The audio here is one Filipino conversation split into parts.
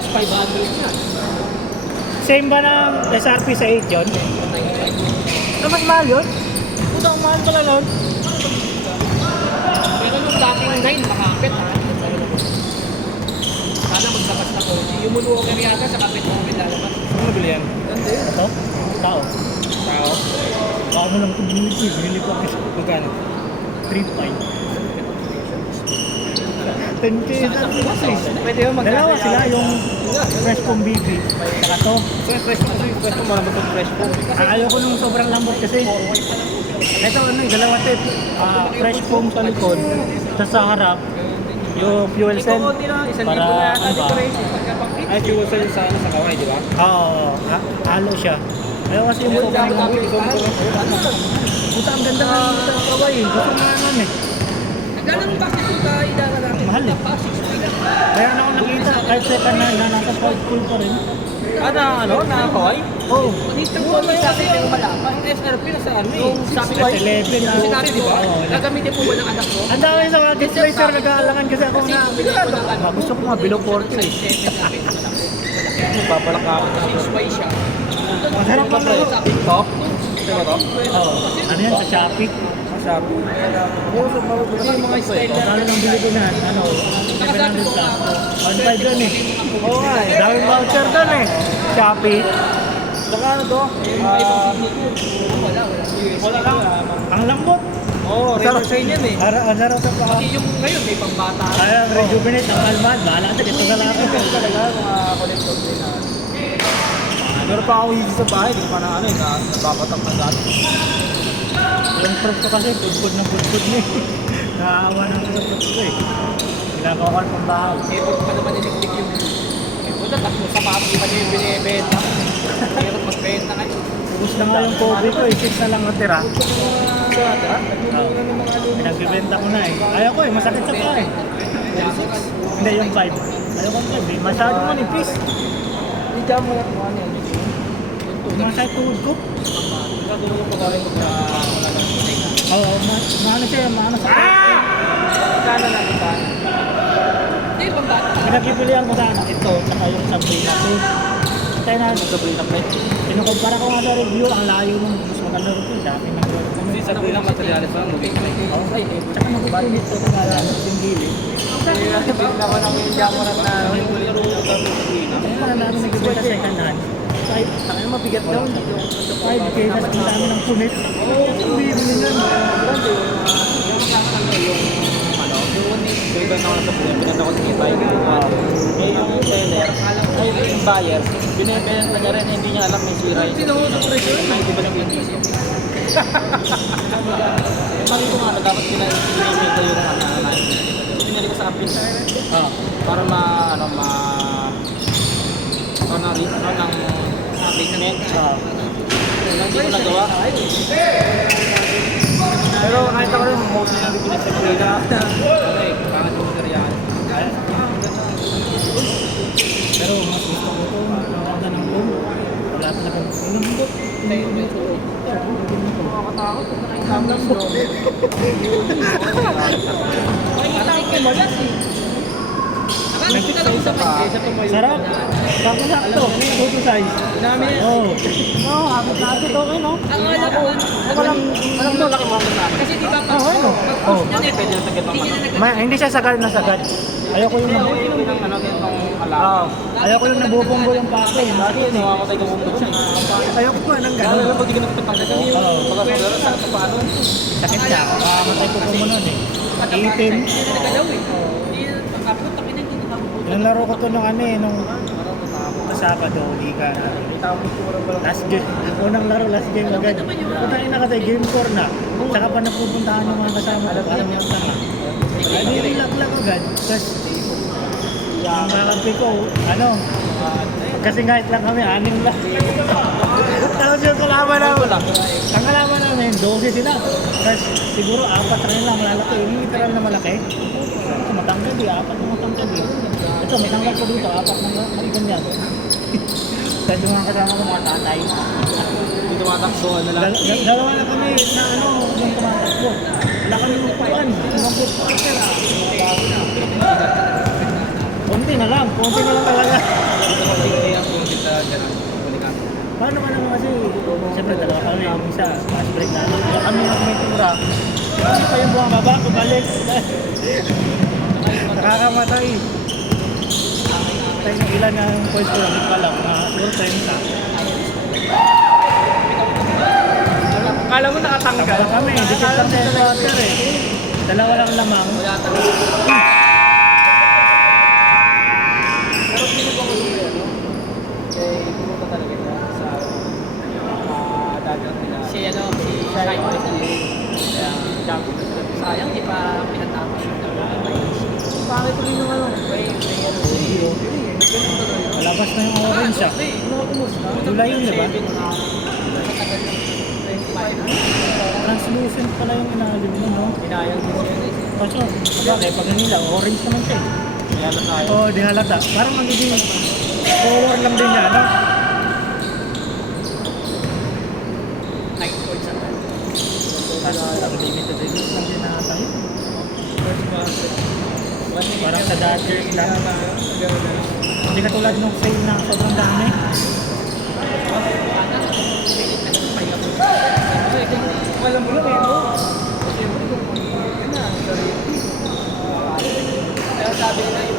Plus 500 na. Same ba ng SRP sa 8 yun? Na mas mahal yun? Puta, ang mahal pala nun. Pero nung dating 9, makapit ha. Sana maglabas na ko. Yung moonwalker yata sa kapit mo lalabas. Ano nabili yan? Ito? Tao. Tao. Baka mo lang ito binili ko. Binili ko kasi magkano? 3.5. 10K na Pwede yung magkano. dalawa sila yung fresh pong BB. Saka to. Fresh mo. Fresh mo. Marami itong fresh mo. Ayoko nung sobrang lambot kasi. Ito ano dalawa tip. Fresh foam sa likod. Tapos sa harap, yung fuel cell. Para ano ba? Ay, fuel cell sa kaway, di ba? Oo, halo siya. Ayaw kasi yung sobrang lambot. Puta, ang ganda ng kaway. Gusto ko nga naman eh. Nagkalang bakit ito tayo idara natin? Mahal eh. Kaya na ako nakita, kahit second na nasa full pa rin. Na kaway? Oo. Dito ko may sabi ng malaman. SRP na sa ano eh. Yung sabi ko, 11 na. sinabi di ba? Oo. Gagamitin po ba ng anak mo? Ang dami sa mga display sir, nag-aalangan kasi ako Kasi na. bigyan ko ng ano. Gusto ko nga below 40 eh. Babalak ka ako. 6Y siya. Masarap pa na. Ito? Ito ba to? Oo. Ano yan sa Shopee? Sabi. Kasi yung mga style na. Kano nang bili ko na? Ano? 700 ka. 1.5 yun eh. Oo nga eh. Daming voucher doon eh. Shopee. Saka ano to? Wala lang. Ang lambot. Oo, Masarap. Riverside yan eh. Masarap sa paka. Kasi yung ngayon may pangbata. Kaya rejuvenate ang kalmad. Bahala ka dito sa lahat. Talaga mga collector din na. Meron pa ako higit sa bahay, di ko pa na ano eh, nababatak na dati. Yung press ko kasi, pudpud na pudpud na eh. Nakaawa na sa press ko eh. Ginagawa ko ng bahaw. Effort pa naman niliklik yung wala, tatlo sa papi pa niya yung binibenta. Meron magbenta kayo. Ubus na nga yung COVID ko eh. 6 na lang natira. Sa Pinagbibenta ko na eh. Ayaw ko eh, masakit sa paa eh. Hindi yung 5. Ayaw ko yung 5 eh. Masyado mo nipis. Hindi dyan mo na kung ano yan. Masakit tuhod ko. Katulong ko galing ko na wala nang tunay na. Oo, maano siya, maano sa paa. Kala na kita. Hindi, pambata. Pinagpipilihan ko sana ito, saka yung Sabrina ko. Kaya na, Sabrina pre. kinukumpara ko nga sa review, ang layo nung mas maganda rin ito. Dami nang Kasi Sabrina materialis pa, moving ka. Oo, ay, tsaka magugulit ito na yung gilid. Kaya naman ang yamurat na Ang mga namin nagbibenta second hand. Kaya mabigat daw. 5K, tapos ang dami ng punit. Ang bibili nun. Yung ibang ako sa puno, pinata ko sa e-bike. Yung seller, ay yung buyer, binibenta niya rin, hindi niya alam may sira yung sino sa presyo? Ay, di ba lang yung isip? Mali ko nga, dapat pinag-email ko yung ano, pinili ko sa apis. Para ng statement. Hindi ko nagawa. Pero nakita ko rin, mostly nang bibili sa Korea. Okay, pangat yung material. Pero mas gusto ko ito, nakakanda ng boom. Wala talagang lambot. Nakakatakot kung nakita mo ng bro. Makikita ko kayo malas eh. Nakikita lang sa kanya. Sarap. Sakto-sakto. Photo size. Dami yan. Oo. Oo, abot-abot. Okay, no? Akala ko, alam mo laki mga kasama. Kasi di ba pag Oo. yan eh, pwede yung sagad mga Hindi siya sagad na sagad. Ayoko yung Hindi ng ano, ganitong alaw. Ayoko yung nabubunggo yung pake. Bakit? Nakakatay ka mong siya eh. Ayoko po ng Ano gano'n. yung pag di ka nakapitang ka dyan? Pagka sa laro, sa paano? Sakit siya. Matay po mo nun eh. Itim. Hindi na nagalaw eh. Hindi na pagkapot, takin na hindi na nakapot. Yung laro ko to nung ano eh, nung Sabado, Liga na. Last game. Unang laro, last game agad. Punta na kasi game 4 na. Saka pa napupuntahan yung mga kasama ko. Parang yung tanga. Ay, nililak-lak agad. Tapos, yung mga kampi ko, ano, kasi ngahit lang kami, 6 lang. Tapos yung kalaban namin, ang kalaban namin, 12 sila. Tapos siguro 4 sa kanila malalaki. Yung literal na malaki. Ito matangkad eh, 4 na matangkad eh. Ito, may tangkad ko dito, 4 na ganyan. Tapos yung mga kasama ko mga tatay. Hindi tumatakbo, ano lang. Dalawa na kami na ano, yung tumatakbo. Wala kami upuan. Sumabot pa sila. Konti na lang talaga. paano ka naman kasi, siyempre dalawa kami, yung isa, fast break na. Kami ang may tura. Kasi pa yung bumababa, pabalik. Nakakamatay. Tayo ng ilan ng points ko lang, hindi ko alam, siguro 30. Kala mo nakatanggal. Tama kami, dikit lang sa quarter eh. Dalawa lang lamang. Wala talaga. Pero pinupo ko yung ano, eh, pumunta talaga siya sa dagat nila. Si ano, si Shine Boy na yun. Kaya, champion na sila. Sayang, di pa pinatapos yung Bakit tuloy nung ano? May ano? Malabas na yung orange ah. July yun, di ba? Translucent pala yung inalim mo, no? Inayang din siya. Kaso, bagay, pag nila, orange naman siya eh. Kaya na tayo. Oo, di halata. Parang magiging color lang din niya, no? 9 points ang Kaso, ang limited edition lang din nata yun. Parang sa Dodgers lang. Hindi katulad nung sale na sobrang dami. Alam mo lang eh, no? Siyempre, yun na, sorry. Pero sabi nila yung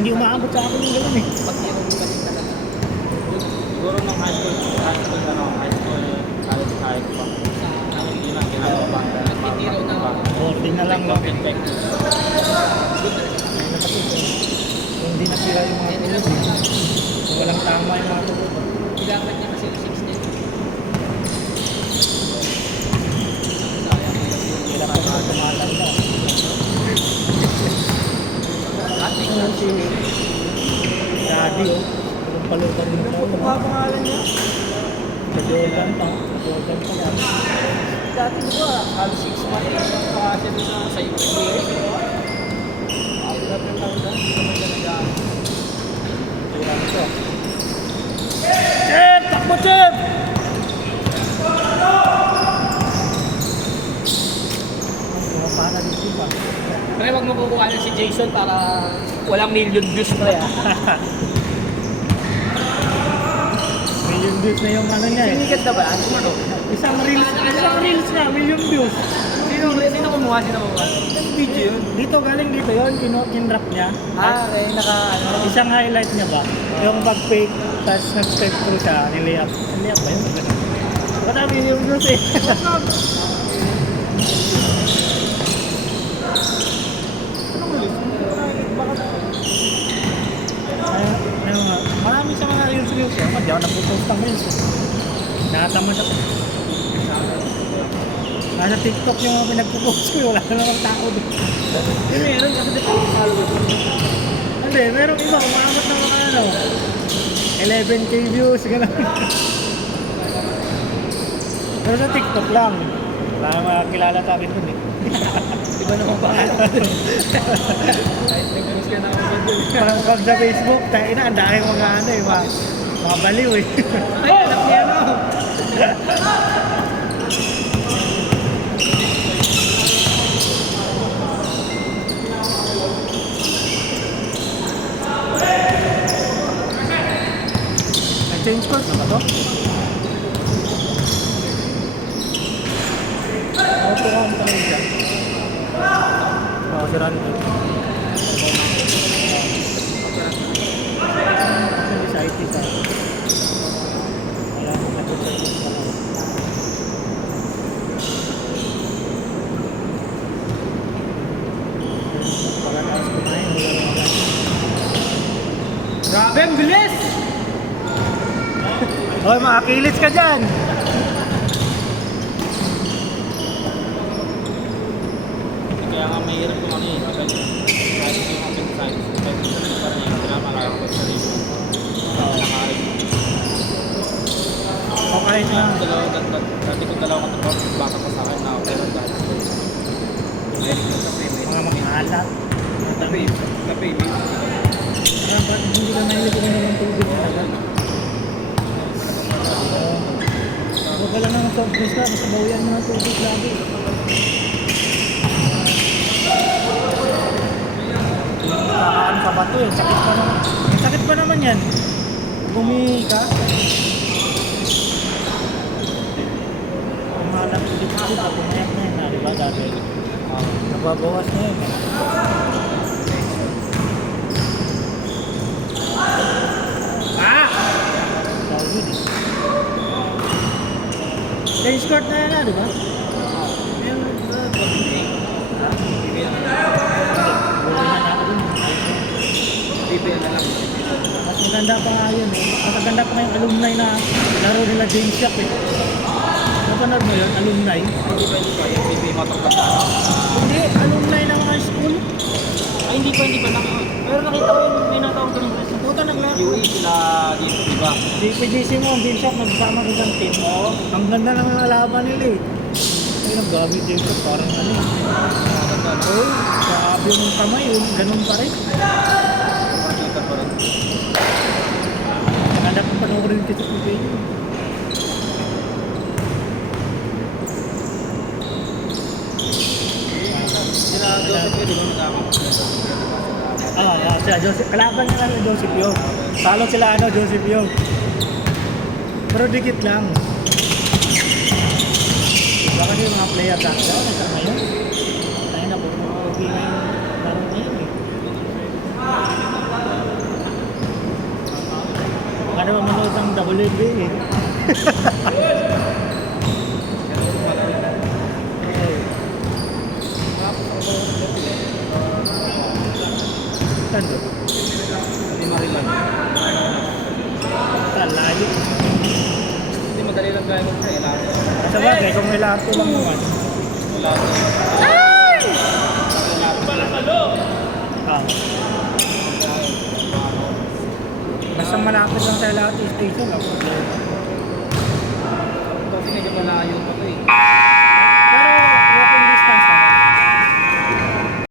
Hindi umaabot sa akin yung gano'n eh. pag yung balik talaga. siguro nung high school, college kahit pa. Hindi na, ginagawa pa. Nagtitiro na ako. Boarding na lang, no? Perfect. Hindi nasira yung mga tulog eh. Walang tama yung mga tulog. Kailangan niya kasi yung 16. Kailan pa mga tumatanda. Daddy, oh. Palutan mo na. Ano ba pangalan niya? Jordan pa. Jordan pa yan. Dati di ba, halos 6 months siya doon sa UPS. After ng taon na, hindi naman siya nag-aaral. Tura na siya. Chef! Takbo, Chef! Pumapana dito pa. Pre, wag mo kukuha si Jason para walang million views pre ah. Million views na yung ano niya eh. Sinikat na ba? Ano? Isang reels na, million views. Sino kumuha? Video yun. Dito, galing dito yun, kinrap niya. Okay, ano. Isang highlight niya ba? Yung pag-fake, tapos nag-step through siya, nilayap. Nilayap ba yun? Marami yung views eh. Ayun nga, marami sa mga reels eh. Hindi ako nagpo-post ng reels eh. Nakatamad ako. Nasa TikTok yung mga pinagpo-post ko, wala na namang tao doon. Meron kasi di pa yung followers. Hindi, merong iba, umaabot ng mga ano, 11K views, gano'n. Pero sa TikTok lang. Wala na makakilala sa akin dun eh. Iba naman ba? Kahit nag-post ka na ako doon. Parang pag sa Facebook, tayo na, ang dahil mga ano eh, mga baliw eh. Ay, anak niya ano. Nag-change course na ba to? Auto ka ang tanong dyan. Oo, si Randy. Actually, sa IT ka. Wala akong nag-change pa lang. Pagkatapos kumain, wala lang ako. Grabe, ang bilis! Hoy, makakilis ka dyan! Kaya nga mahirap yung ano eh. Kahit hindi yung open site. Kahit hindi naman parang yung pinamalaki ko sa rin. Nakarin. Okay na. Dati ko dalawang katrabaho. Baka pa sa akin na ako. Pero dati ko. Mga mag-alat. Kape. Parang ba't hindi ka nahilig ko ng tubig talaga? Huwag ka lang ng soft drinks ka, mas bawian mo ng tubig lagi. Nakakaano ka ba ito eh? Sakit pa naman. Sakit pa naman yan. Bumi ka. Umalang ulit ko pa, pumayag na yun, di ba dati? Nababawas na yun. Ah! Tawid eh. Change court na yan di ba? BBL na lang. Mas maganda pa nga yun eh. Mas maganda pa nga yung alumni na laro nila James Yap eh. Napanood mo yun? Alumni? Hindi pwede pa yung BBL motor club na ano. Hindi, alumni ng mga school. Ay, hindi pa. Pero nakita ko yung may natawag ko ng press. Puta naglaro. UE sila dito, di ba? JPGC mo, James Yap, nagsama ko sa team. Oo. Ang ganda ng mga laban nila eh. Ay, naggamit James Yap, parang ano eh. Oo, grabe yung kamay yun. Ganun pa rin. Computer pa rin. Maganda kong panoorin kita sa video. Sila Joseph yun, di ba nagkama? Sila Joseph. Kalaban nila sa Joseph Yong. Salo sila Joseph Yong. Pero dikit lang. Baka yung mga player sa akin. Nasa ngayon. Tayo na po. Okay na yung laro ngayon eh. Baka naman manood ng WNBA eh. Tando. Hindi marilan. Layo. Hindi madali lang gaya ko siya, ilan. Sa bagay, kung may lato lang naman. Wala ko. Ah. Basta malapit lang sa lahat station.